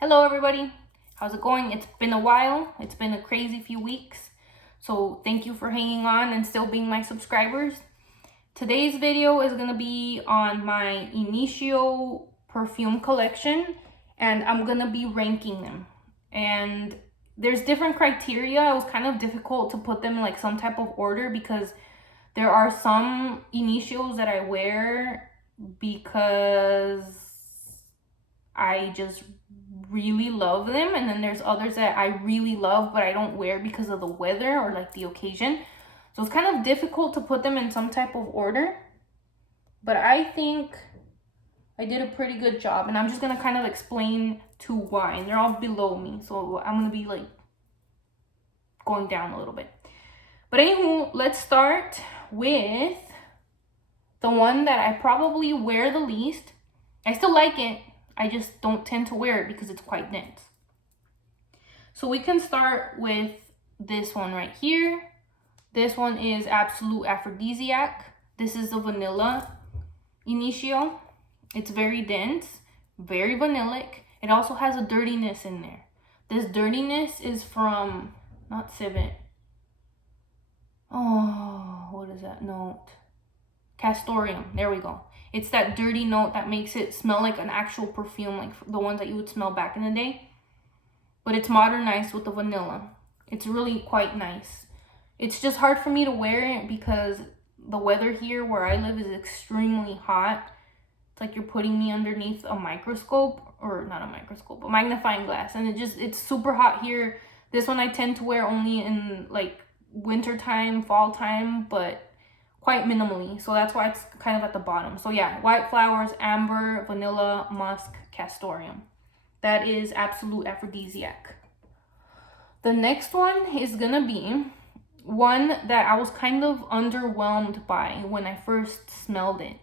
Hello everybody, how's it going? It's been a while, it's been a crazy few weeks, so thank you for hanging on and still being my subscribers. Today's video is gonna be on my Initio perfume collection, and I'm gonna be ranking them. And there's different criteria. It was kind of difficult to put them in like some type of order because there are some Initios that I wear because I just really love them, and then there's others that I really love but I don't wear because of the weather or like the occasion. So it's kind of difficult to put them in some type of order, but I think I did a pretty good job, and I'm just gonna kind of explain to why, and they're all below me, so I'm gonna be like going down a little bit. But anywho, let's start with the one that I probably wear the least. I still like it, I just don't tend to wear it because it's quite dense. So we can start with this one right here. This one is Absolute Aphrodisiac. This is the vanilla Initio. It's very dense, very vanillic. It also has a dirtiness in there. This dirtiness is from, not civet. Oh, what is that note? Castoreum, there we go. It's that dirty note that makes it smell like an actual perfume, like the ones that you would smell back in the day. But it's modernized with the vanilla. It's really quite nice. It's just hard for me to wear it because the weather here where I live is extremely hot. It's like you're putting me underneath a microscope, or not a microscope, a magnifying glass. And it's super hot here. This one I tend to wear only in like winter time, fall time, but quite minimally, so that's why it's kind of at the bottom. So yeah, white flowers, amber, vanilla, musk, castoreum. That is Absolute Aphrodisiac. The next one is gonna be one that I was kind of underwhelmed by when I first smelled it.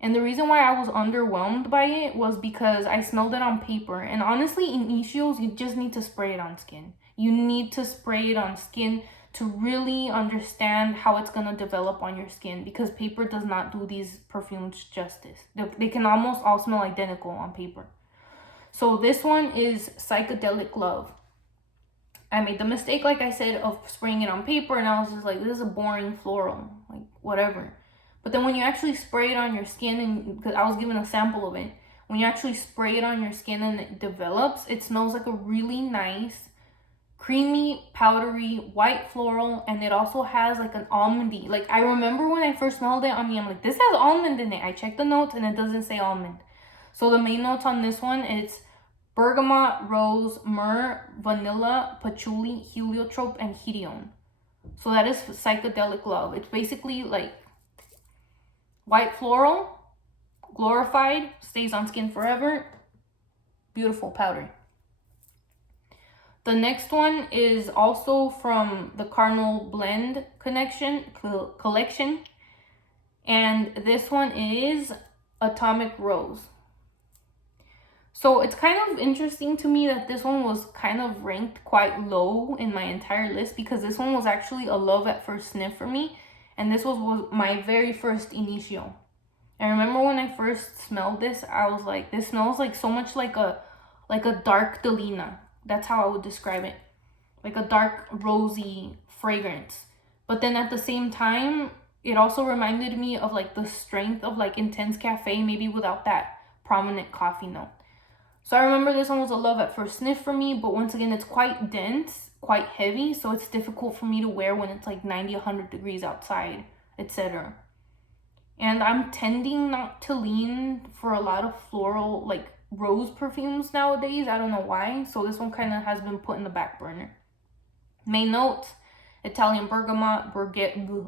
And the reason why I was underwhelmed by it was because I smelled it on paper. And honestly, in Initios, you just need to spray it on skin. You need to spray it on skin to really understand how it's going to develop on your skin, because paper does not do these perfumes justice. They can almost all smell identical on paper. So this one is Psychedelic Glove. I made the mistake, like I said, of spraying it on paper, and I was just like, this is a boring floral, like whatever. But then when you actually spray it on your skin, and because I was given a sample of it, when you actually spray it on your skin and it develops, it smells like a really nice creamy, powdery, white floral, and it also has like an almondy. Like I remember when I first smelled it on me, I'm like, this has almond in it. I checked the notes and it doesn't say almond. So the main notes on this one, it's bergamot, rose, myrrh, vanilla, patchouli, heliotrope, and hedione. So that is Psychedelic Glove. It's basically like white floral, glorified, stays on skin forever, beautiful powder. The next one is also from the Cardinal Blend collection. And this one is Atomic Rose. So it's kind of interesting to me that this one was kind of ranked quite low in my entire list, because this one was actually a love at first sniff for me. And this was my very first Initio. I remember when I first smelled this, I was like, this smells like so much like a dark Delina. That's how I would describe it. Like a dark, rosy fragrance. But then at the same time, it also reminded me of like the strength of like Intense Cafe, maybe without that prominent coffee note. So I remember this one was a love at first sniff for me, but once again, it's quite dense, quite heavy, so it's difficult for me to wear when it's like 90, 100 degrees outside, etc. And I'm tending not to lean for a lot of floral, like rose perfumes nowadays. I don't know why. So this one kind of has been put in the back burner. Main notes: Italian bergamot,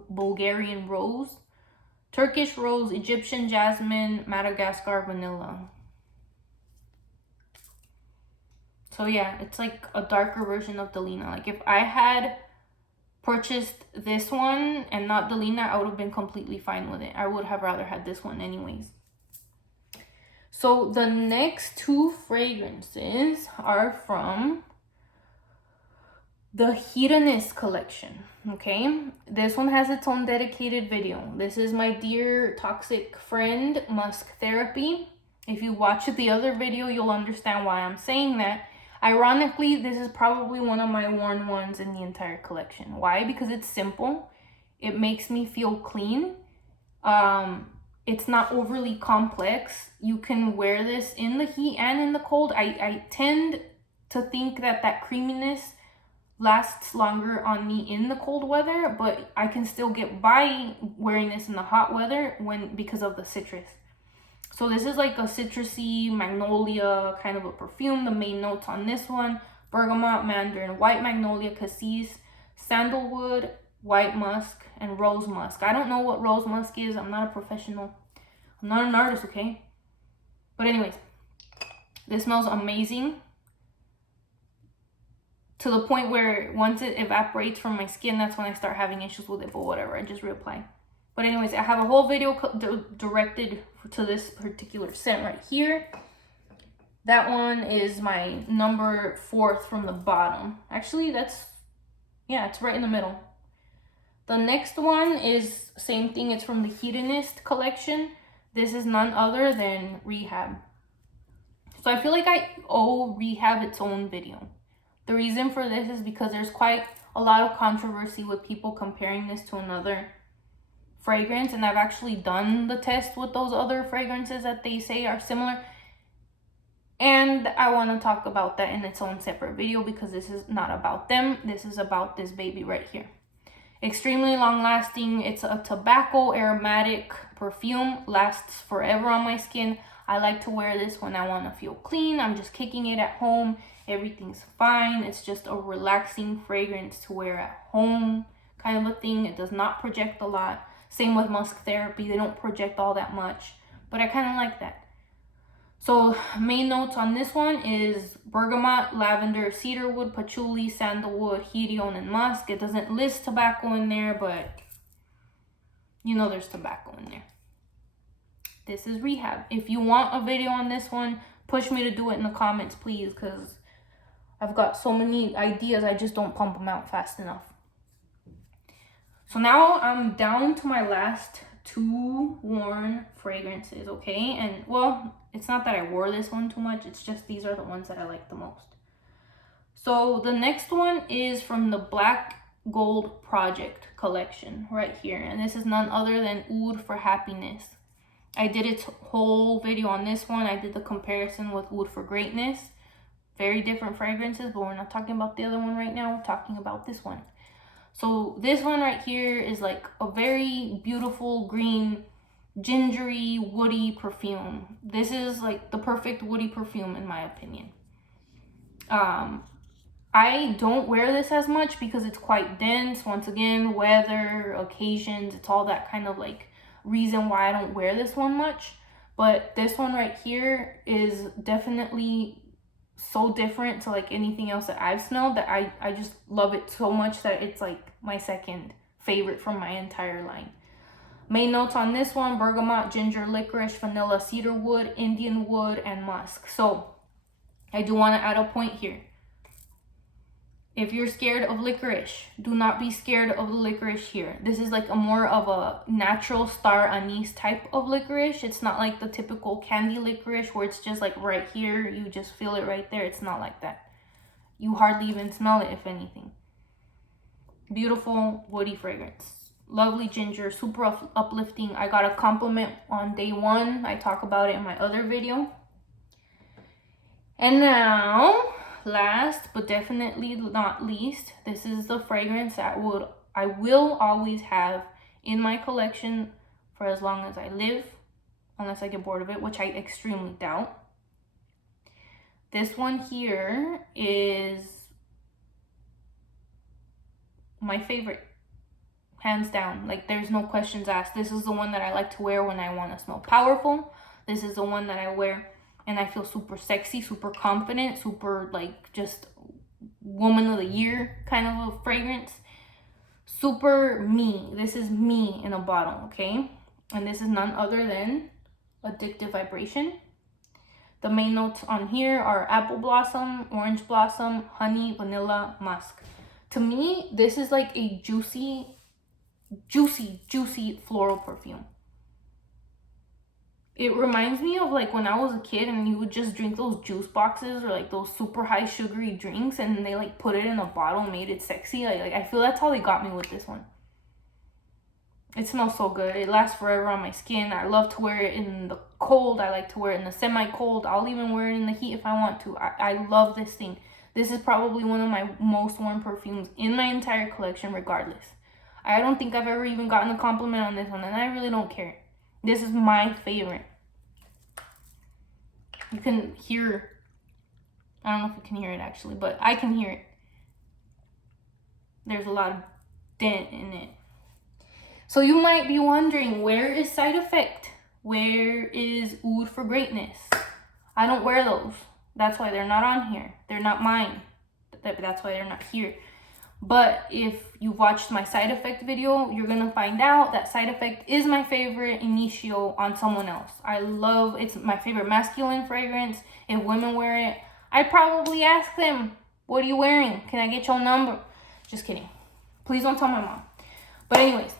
Bulgarian rose, Turkish rose, Egyptian jasmine, Madagascar vanilla. So yeah, it's like a darker version of Delina. Like if I had purchased this one and not Delina, I would have been completely fine with it. I would have rather had this one anyways. So the next two fragrances are from the Hedonist Collection, okay? This one has its own dedicated video. This is my dear toxic friend, Musk Therapy. If you watch the other video, you'll understand why I'm saying that. Ironically, this is probably one of my worn ones in the entire collection. Why? Because it's simple. It makes me feel clean. It's not overly complex. You can wear this in the heat and in the cold. I tend to think that creaminess lasts longer on me in the cold weather, but I can still get by wearing this in the hot weather because of the citrus. So this is like a citrusy magnolia kind of a perfume. The main notes on this one: bergamot, mandarin, white magnolia, cassis, sandalwood, white musk, and rose musk. I don't know what rose musk is. I'm not a professional. I'm not an artist, okay? But anyways, this smells amazing. To the point where once it evaporates from my skin, that's when I start having issues with it, but whatever, I just reapply. But anyways, I have a whole video directed to this particular scent right here. That one is my number 4th from the bottom. Actually, it's right in the middle. The next one is same thing. It's from the Hedonist Collection. This is none other than Rehab. So I feel like I owe Rehab its own video. The reason for this is because there's quite a lot of controversy with people comparing this to another fragrance, and I've actually done the test with those other fragrances that they say are similar, and I want to talk about that in its own separate video because this is not about them. This is about this baby right here. Extremely long lasting. It's a tobacco aromatic perfume, lasts forever on my skin. I like to wear this when I want to feel clean. I'm just kicking it at home. Everything's fine. It's just a relaxing fragrance to wear at home kind of a thing. It does not project a lot. Same with Musk Therapy. They don't project all that much, but I kind of like that. So main notes on this one is bergamot, lavender, cedarwood, patchouli, sandalwood, hedione, and musk. It doesn't list tobacco in there, but you know there's tobacco in there. This is Rehab. If you want a video on this one, push me to do it in the comments, please, because I've got so many ideas. I just don't pump them out fast enough. So now I'm down to my last 2 worn fragrances, okay? And well, it's not that I wore this one too much. It's just these are the ones that I like the most. So the next one is from the Black Gold Project collection right here. And this is none other than Oud for Happiness. I did its whole video on this one. I did the comparison with Oud for Greatness. Very different fragrances, but we're not talking about the other one right now. We're talking about this one. So this one right here is like a very beautiful green, gingery, woody perfume. This is like the perfect woody perfume in my opinion. I don't wear this as much because it's quite dense. Once again, weather, occasions, it's all that kind of like reason why I don't wear this one much. But this one right here is definitely so different to like anything else that I've smelled that I just love it so much that it's like my second favorite from my entire line. Main notes on this one: bergamot, ginger, licorice, vanilla, cedarwood, Indian wood, and musk. So I do want to add a point here. If you're scared of licorice, do not be scared of the licorice here. This is like a more of a natural star anise type of licorice. It's not like the typical candy licorice where it's just like right here. You just feel it right there. It's not like that. You hardly even smell it, if anything. Beautiful woody fragrance. Lovely ginger, super uplifting. I got a compliment on day 1. I talk about it in my other video. And now, last but definitely not least, this is the fragrance that I will always have in my collection for as long as I live, unless I get bored of it, which I extremely doubt. This one here is my favorite, hands down. Like, there's no questions asked. This is the one that I like to wear when I want to smell powerful. This is the one that I wear and I feel super sexy, super confident, super like just woman of the year kind of a fragrance. Super me. This is me in a bottle, okay? And this is none other than Addictive Vibration. The main notes on here are apple blossom, orange blossom, honey, vanilla, musk. To me, this is like a juicy floral perfume. It reminds me of like when I was a kid and you would just drink those juice boxes or like those super high sugary drinks and they like put it in a bottle and made it sexy. Like I feel that's how they got me with this one. It smells so good. It lasts forever on my skin. I love to wear it in the cold. I like to wear it in the semi-cold. I'll even wear it in the heat if I want to. I love this thing. This is probably one of my most worn perfumes in my entire collection regardless. I don't think I've ever even gotten a compliment on this one, and I really don't care. This is my favorite. You can hear, I don't know if you can hear it actually, but I can hear it. There's a lot of dent in it. So you might be wondering, where is Side Effect? Where is Oud for Greatness? I don't wear those. That's why they're not on here. They're not mine. That's why they're not here. But if you watched my Side Effect video, you're going to find out that Side Effect is my favorite Initio on someone else. It's my favorite masculine fragrance. If women wear it, I'd probably ask them, what are you wearing? Can I get your number? Just kidding. Please don't tell my mom. But anyways,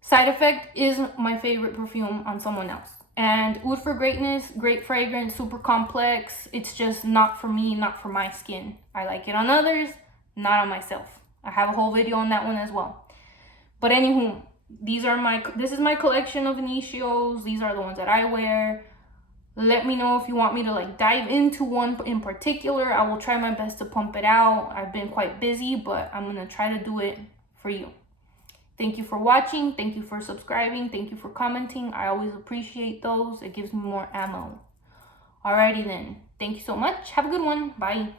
Side Effect is my favorite perfume on someone else. And Oud for Greatness, great fragrance, super complex. It's just not for me, not for my skin. I like it on others, not on myself. I have a whole video on that one as well. But anywho, this is my collection of Initios. These are the ones that I wear. Let me know if you want me to like dive into one in particular. I will try my best to pump it out. I've been quite busy, but I'm going to try to do it for you. Thank you for watching. Thank you for subscribing. Thank you for commenting. I always appreciate those. It gives me more ammo. Alrighty then. Thank you so much. Have a good one. Bye.